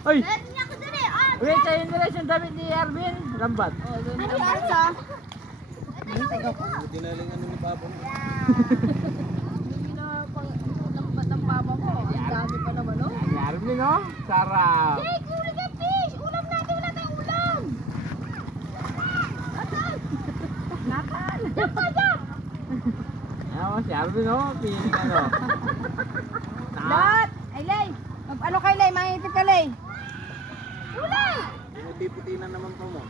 Ay! Meron niya ako dun eh. Ah, Uy, sa'yo nila yung damit ni Arvin. Lambat. ano yan sa? Dinalingan ni Papa mo. Hindi na pang lambat ng papa mo. Ang dami pa naman, no? Ni Arvin, no? Sarap. Jake, huli ka fish! Ulam natin, wala tayong ulam! Nakal! Diyan pa, diyan! Ano, si Arvin, no? Piling ano. Lot! Ay, Lay! Ano kay Lay? Mangitip ka, Lay! Ulay! Puti-puti na naman pa mo.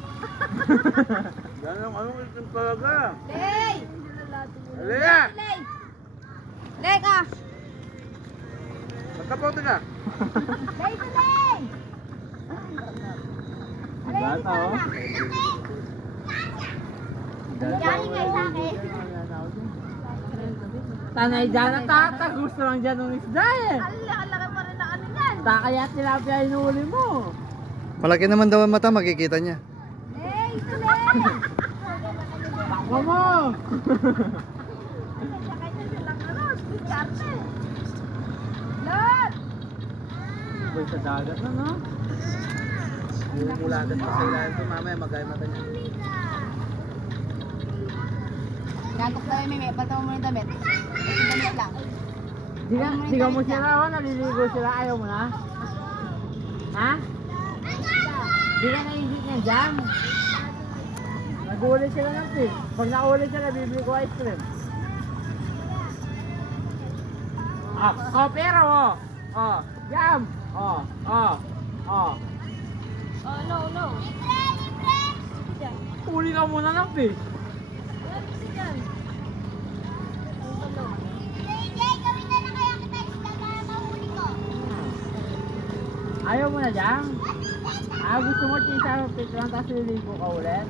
Ganun, ano itin talaga? Lay! Alea! Lay! Lay ka! Magkapote ka. Lay ka, Lay! Bata, oh. Yan kayo sa akin. Tanay dyan na tata. Gusto lang dyan ng isda eh. Alaka pa rin na ano yan. Kaya tilapia inuuli mo. Malaki naman daw ang mata, makikita niya. Lay! Ito, Lay! Takbo mo. Lot! Boy, sa dagat na, no? Yung ulagat pa sa ilalim ko, mamaya magay mata niya. Nagok tayo, Mimi. Paltaw mo yung damit. Ito damit lang. Di ka mo sila, oh. Naliligo sila. Ayaw mo na? Ha? Di ka naisip niya dyan? Nag-uuli sila ng fish. Pag na-uuli sila, bibili ko ice cream. Oh, pero, oh. Oh, jam. Oh. Oh, no. Uli ka muna ng fish. Ayaw mo na dyan? Gusto mo chinsa ng fish lang tapos liligo ka ulit?